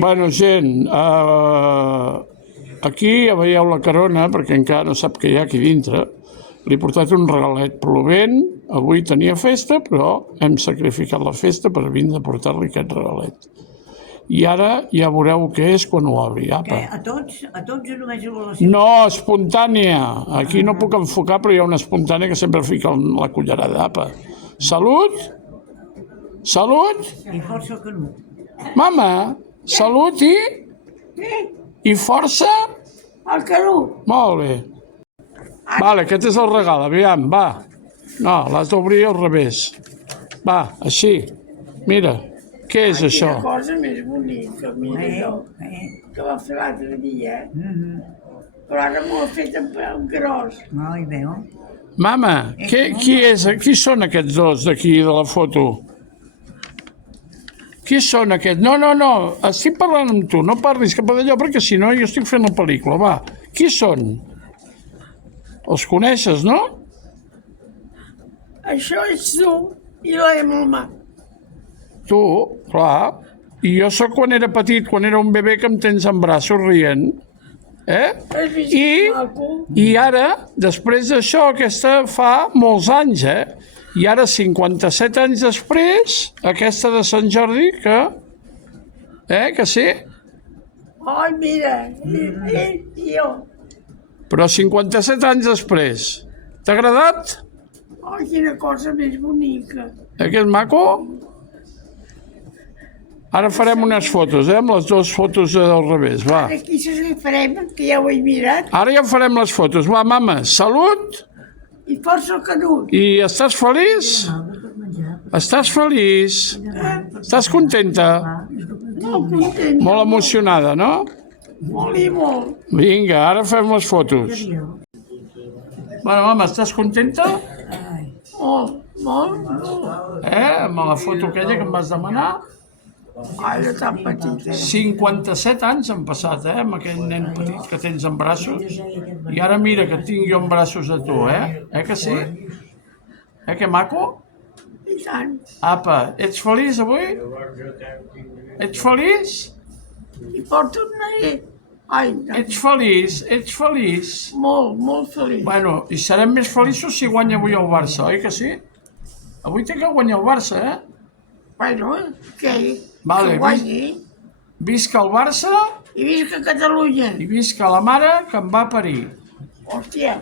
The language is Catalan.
Bueno, gent, aquí ja veieu la carona, perquè encara no sap què hi ha aquí dintre. Li he portat un regalet plovent, avui tenia festa, però hem sacrificat la festa per vindre a portar-li aquest regalet. I ara ja veureu què és quan ho obri, apa. A tots o només a la No, espontània. Aquí no puc enfocar, però hi ha una espontània que sempre fica la cullerada, apa. Salut? Salut? I força que no. Mama, salut i? I força? El Canut. Molt bé. Vale, aquest és el regal, aviam, va. No, l'has d'obrir al revés. Va, així. Mira, què és això? Quina cosa més bonica, mira allò, que va fer l'altre dia, però ara m'ho ha fet en gros. No, hi veu. Mama, qui són aquests dos d'aquí de la foto? Qui són aquests? No, estic parlant amb tu, no parlis cap d'allò, perquè si no jo estic fent la pel·lícula, va. Qui són? Els coneixes, no? Això és tu i la Emma. Tu, clar. I jo sóc quan era petit, quan era un bebè que em tens en braços rient. Has vist que maco? I ara, després d'això, aquesta fa molts anys, I ara, 57 anys després, aquesta de Sant Jordi, que sí? Ai, mira, i jo. Però 57 anys després. T'ha agradat? Ai, quina cosa més bonica. Que és maco? Ara farem unes fotos, amb les dues fotos del revés, va. Aquí se li farem, que ja ho he mirat. Ara ja farem les fotos. Va, mama, salut. I força el Canut. I estàs feliç? Estàs feliç? Estàs contenta? Molt content. Molt emocionada, no? Molt i molt. Vinga, ara fem les fotos. Bueno, mama, estàs contenta? Molt. Amb la foto aquella que em vas demanar? Ai, jo tan petita. 57 anys han passat, amb aquell nen petit que tens en braços. I ara mira que et tinc jo en braços a tu, que sí? Que maco? I tant. Apa, ets feliç avui? Ets feliç? I porto un neguet. Ai, Ets feliç? molt feliç. Bueno, i serem més feliços si guanya avui el Barça, oi que sí? Avui té que guanyar el Barça, Bueno, que Vale, guanyi. Visca el Barça I visca Catalunya. i visca la mare que em va parir. Hòstia.